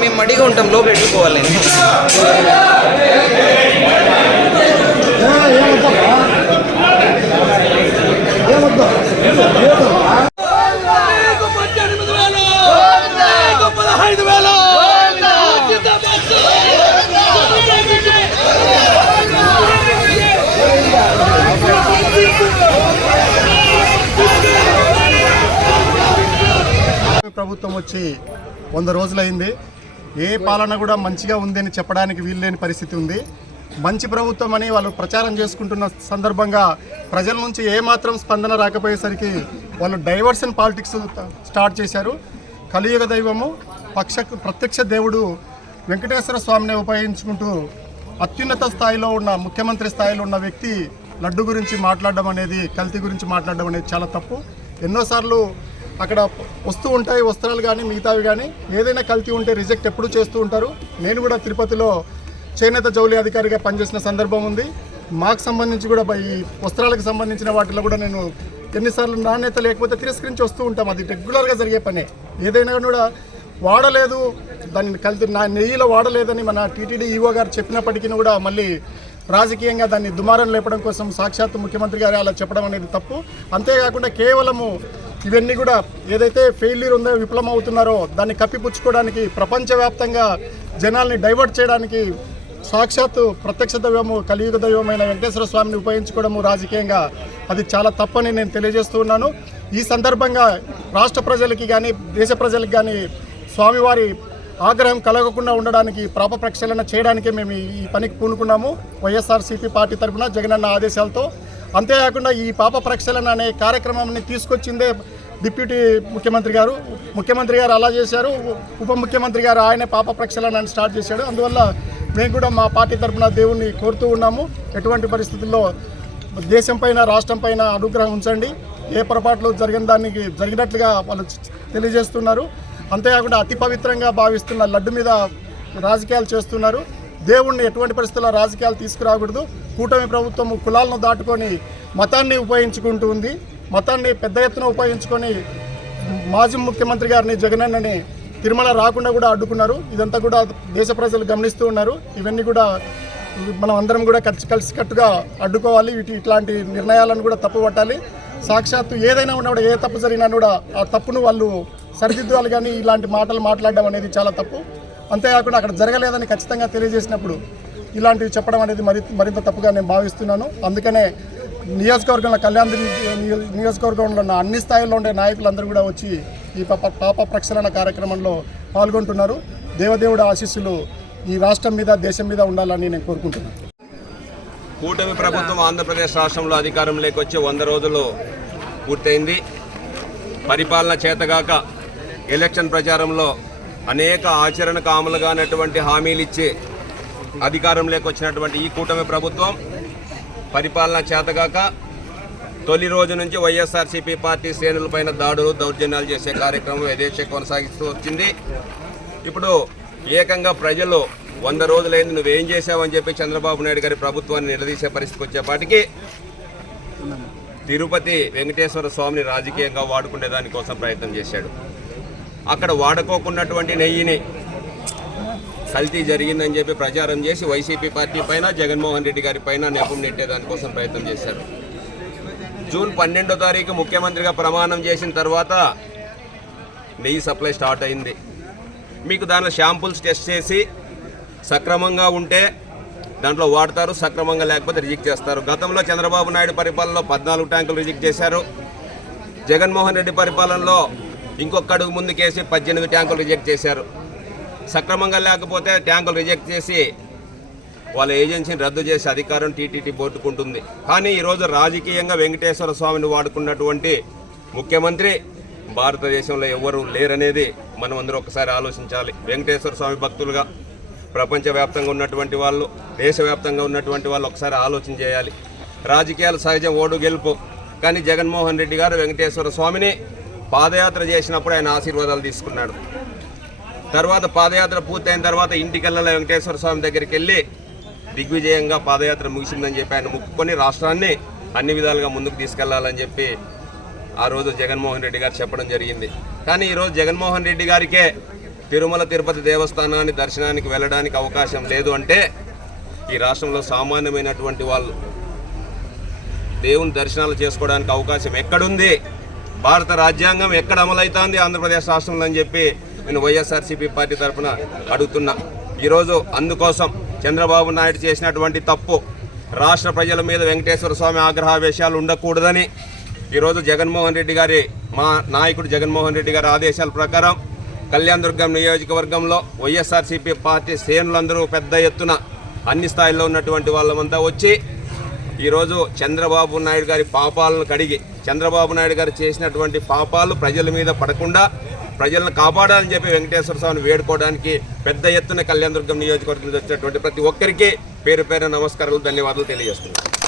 మేము మడిగా ఉంటాం, లోపల పెట్టుకోవాలి. ప్రభుత్వం వచ్చి 100 రోజులైంది. ఏ పాలన కూడా మంచిగా ఉందని చెప్పడానికి వీల్లేని పరిస్థితి ఉంది. మంచి ప్రభుత్వం అని వాళ్ళు ప్రచారం చేసుకుంటున్న సందర్భంగా ప్రజల నుంచి ఏమాత్రం స్పందన రాకపోయేసరికి వాళ్ళు డైవర్షన్ పాలిటిక్స్ స్టార్ట్ చేశారు. కలియుగ దైవము ప్రత్యక్ష దేవుడు వెంకటేశ్వర స్వామిని ఉపయోగించుకుంటూ అత్యున్నత స్థాయిలో ఉన్న ముఖ్యమంత్రి స్థాయిలో ఉన్న వ్యక్తి లడ్డు గురించి మాట్లాడడం అనేది, కల్తీ గురించి మాట్లాడడం అనేది చాలా తప్పు. ఎన్నోసార్లు అక్కడ వస్తూ ఉంటాయి వస్త్రాలు కానీ మిగతావి కానీ, ఏదైనా కల్తీ ఉంటే రిజెక్ట్ ఎప్పుడు చేస్తూ ఉంటారు. నేను కూడా తిరుపతిలో చేనేత జౌలి అధికారిగా పనిచేసిన సందర్భం ఉంది. మాకు సంబంధించి కూడా ఈ వస్త్రాలకు సంబంధించిన వాటిలో కూడా నేను ఎన్నిసార్లు నాణ్యత లేకపోతే తిరస్కరించి వస్తూ ఉంటాం. అది రెగ్యులర్గా జరిగే పనే. ఏదైనా కూడా వాడలేదు, దాన్ని కల్తీ నెయ్యిలో వాడలేదని మన టీటీడీ ఈవో గారు చెప్పినప్పటికీ కూడా మళ్ళీ రాజకీయంగా దాన్ని దుమారం లేపడం కోసం సాక్షాత్తు ముఖ్యమంత్రి గారు అలా చెప్పడం అనేది తప్పు. అంతేకాకుండా కేవలము ఇవన్నీ కూడా ఏదైతే ఫెయిల్యూర్ ఉందో, విఫలం అవుతున్నారో దాన్ని కప్పిపుచ్చుకోవడానికి, ప్రపంచవ్యాప్తంగా జనాల్ని డైవర్ట్ చేయడానికి సాక్షాత్తు ప్రత్యక్ష దైవము కలియుగ దైవమైన వెంకటేశ్వర స్వామిని ఉపయోగించుకోవడము రాజకీయంగా అది చాలా తప్పని నేను తెలియజేస్తూ ఉన్నాను. ఈ సందర్భంగా రాష్ట్ర ప్రజలకి కానీ దేశ ప్రజలకు కానీ స్వామివారి ఆగ్రహం కలగకుండా ఉండడానికి పాప ప్రక్షాళన చేయడానికే మేము ఈ పనికి పూనుకున్నాము వైఎస్ఆర్సీపీ పార్టీ తరఫున జగనన్న ఆదేశాలతో. అంతేకాకుండా ఈ పాప ప్రక్షాళన అనే కార్యక్రమాన్ని తీసుకొచ్చిందే డిప్యూటీ ముఖ్యమంత్రి గారు అలా చేశారు. ఉప ముఖ్యమంత్రి గారు ఆయనే పాప ప్రక్షాళన అని స్టార్ట్ చేశాడు. అందువల్ల మేము కూడా మా పార్టీ తరఫున దేవుణ్ణి కోరుతూ ఉన్నాము, ఎటువంటి పరిస్థితుల్లో దేశం పైన రాష్ట్రం పైన అనుగ్రహం ఉంచండి. ఏ పొరపాట్లు జరిగినట్లుగా వాళ్ళు తెలియజేస్తున్నారు. అంతేకాకుండా అతి పవిత్రంగా భావిస్తున్న లడ్డు మీద రాజకీయాలు చేస్తున్నారు. దేవుణ్ణి ఎటువంటి పరిస్థితుల్లో రాజకీయాలు తీసుకురాకూడదు. కూటమి ప్రభుత్వం కులాలను దాటుకొని మతాన్ని ఉపయోగించుకుంటూ ఉంది. మతాన్ని పెద్ద ఎత్తున ఉపయోగించుకొని మాజీ ముఖ్యమంత్రి గారిని జగనన్నని తిరుమల రాకుండా కూడా అడ్డుకున్నారు. ఇదంతా కూడా దేశ ప్రజలు గమనిస్తూ ఉన్నారు. ఇవన్నీ కూడా మనం అందరం కూడా కలిసికట్టుగా అడ్డుకోవాలి. ఇట్లాంటి నిర్ణయాలను కూడా తప్పుపట్టాలి. సాక్షాత్తు ఏదైనా ఉన్నా కూడా, ఏ తప్పు జరిగినా కూడా ఆ తప్పును వాళ్ళు సరిదిద్దాలి. కానీ ఇలాంటి మాటలు మాట్లాడడం అనేది చాలా తప్పు. అంతేకాకుండా అక్కడ జరగలేదని ఖచ్చితంగా తెలియజేసినప్పుడు ఇలాంటివి చెప్పడం అనేది మరింత తప్పుగా నేను భావిస్తున్నాను. అందుకనే నియోజకవర్గంలో నియోజకవర్గంలో ఉన్న అన్ని స్థాయిల్లో ఉండే నాయకులందరూ కూడా వచ్చి ఈ పాప ప్రక్షాళన కార్యక్రమంలో పాల్గొంటున్నారు. దేవదేవుడి ఆశీస్సులు ఈ రాష్ట్రం మీద దేశం మీద ఉండాలని నేను కోరుకుంటున్నాను. కూటమి ప్రభుత్వం ఆంధ్రప్రదేశ్ రాష్ట్రంలో అధికారంలోకి వచ్చి 100 రోజులు పూర్తయింది. పరిపాలన చేతగాక ఎలక్షన్ ప్రచారంలో అనేక ఆచరణకు అమలు కానటువంటి హామీలు ఇచ్చి అధికారంలోకి వచ్చినటువంటి ఈ కూటమి ప్రభుత్వం పరిపాలన చేతగాక తొలి రోజు నుంచి వైఎస్ఆర్సీపీ పార్టీ శ్రేణులపైన దాడులు దౌర్జన్యాలు చేసే కార్యక్రమం యథేచ్ఛగా కొనసాగిస్తూ వచ్చింది. ఇప్పుడు ఏకంగా ప్రజలు 100 రోజులైంది నువ్వేం చేశావని చెప్పి చంద్రబాబు నాయుడు గారి ప్రభుత్వాన్ని నిలదీసే పరిస్థితికి వచ్చేపాటికి తిరుపతి వెంకటేశ్వర స్వామిని రాజకీయంగా వాడుకునే దానికోసం ప్రయత్నం చేశాడు. అక్కడ వాడుకోకున్నటువంటి నెయ్యిని కల్తీ జరిగిందని చెప్పి ప్రచారం చేసి వైసీపీ పార్టీ పైన జగన్మోహన్ రెడ్డి గారి పైన నెపం నెట్టే దానికోసం ప్రయత్నం చేశారు. జూన్ 12వ తారీఖు ముఖ్యమంత్రిగా ప్రమాణం చేసిన తర్వాత నెయ్యి సప్లై స్టార్ట్ అయింది. మీకు దానిలో షాంపుల్స్ టెస్ట్ చేసి సక్రమంగా ఉంటే దాంట్లో వాడతారు, సక్రమంగా లేకపోతే రిజెక్ట్ చేస్తారు. గతంలో చంద్రబాబు నాయుడు పరిపాలనలో 14 ట్యాంకులు రిజెక్ట్ చేశారు. జగన్మోహన్ రెడ్డి పరిపాలనలో ఇంకొక అడుగు ముందుకేసి 18 ట్యాంకులు రిజెక్ట్ చేశారు. సక్రమంగా లేకపోతే ట్యాంకులు రిజెక్ట్ చేసి వాళ్ళ ఏజెన్సీని రద్దు చేసే అధికారం టీటీడీ బోర్డుకుంటుంది. కానీ ఈరోజు రాజకీయంగా వెంకటేశ్వర స్వామిని వాడుకున్నటువంటి ముఖ్యమంత్రి భారతదేశంలో ఎవరు లేరనేది మనం అందరూ ఒకసారి ఆలోచించాలి. వెంకటేశ్వర స్వామి భక్తులుగా ప్రపంచవ్యాప్తంగా ఉన్నటువంటి వాళ్ళు, దేశవ్యాప్తంగా ఉన్నటువంటి వాళ్ళు ఒకసారి ఆలోచన చేయాలి. రాజకీయాలు సహజం, ఓడు గెలుపు. కానీ జగన్మోహన్ రెడ్డి గారు వెంకటేశ్వర స్వామిని పాదయాత్ర చేసినప్పుడు ఆయన ఆశీర్వాదాలు తీసుకున్నాడు. తర్వాత పాదయాత్ర పూర్తయిన తర్వాత ఇంటికెళ్ళల వెంకటేశ్వర స్వామి దగ్గరికి వెళ్ళి దిగ్విజయంగా పాదయాత్ర ముగిసిందని చెప్పి ఆయన మొక్కుకొని రాష్ట్రాన్ని అన్ని విధాలుగా ముందుకు తీసుకెళ్లాలని చెప్పి ఆ రోజు జగన్మోహన్ రెడ్డి గారు చెప్పడం జరిగింది. కానీ ఈరోజు జగన్మోహన్ రెడ్డి గారికే తిరుమల తిరుపతి దేవస్థానాన్ని దర్శనానికి వెళ్ళడానికి అవకాశం లేదు అంటే ఈ రాష్ట్రంలో సామాన్యమైనటువంటి వాళ్ళు దేవుని దర్శనాలు చేసుకోవడానికి అవకాశం ఎక్కడుంది? భారత రాజ్యాంగం ఎక్కడ అమలవుతోంది ఆంధ్రప్రదేశ్ రాష్ట్రంలో అని చెప్పి నేను వైఎస్ఆర్సీపీ పార్టీ తరఫున అడుగుతున్నా. ఈరోజు అందుకోసం చంద్రబాబు నాయుడు చేసినటువంటి తప్పు రాష్ట్ర ప్రజల మీద వెంకటేశ్వర స్వామి ఆగ్రహావేశాలు ఉండకూడదని ఈరోజు జగన్మోహన్ రెడ్డి గారి మా నాయకుడు జగన్మోహన్ రెడ్డి గారి ఆదేశాల ప్రకారం కళ్యాణదుర్గం నియోజకవర్గంలో వైఎస్ఆర్సీపీ పార్టీ శ్రేణులందరూ పెద్ద ఎత్తున అన్ని స్థాయిల్లో ఉన్నటువంటి వాళ్ళమంతా వచ్చి ఈరోజు చంద్రబాబు నాయుడు గారి పాపాలను కడిగి చంద్రబాబు నాయుడు గారు చేసినటువంటి పాపాలు ప్రజల మీద పడకుండా ప్రజలను కాపాడాలని చెప్పి వెంకటేశ్వర స్వామిని వేడుకోవడానికి పెద్ద ఎత్తున కళ్యాణదుర్గం నియోజకవర్గంలో వచ్చినటువంటి ప్రతి ఒక్కరికి పేరు పేరు నమస్కారాలు, ధన్యవాదాలు తెలియజేస్తున్నాను.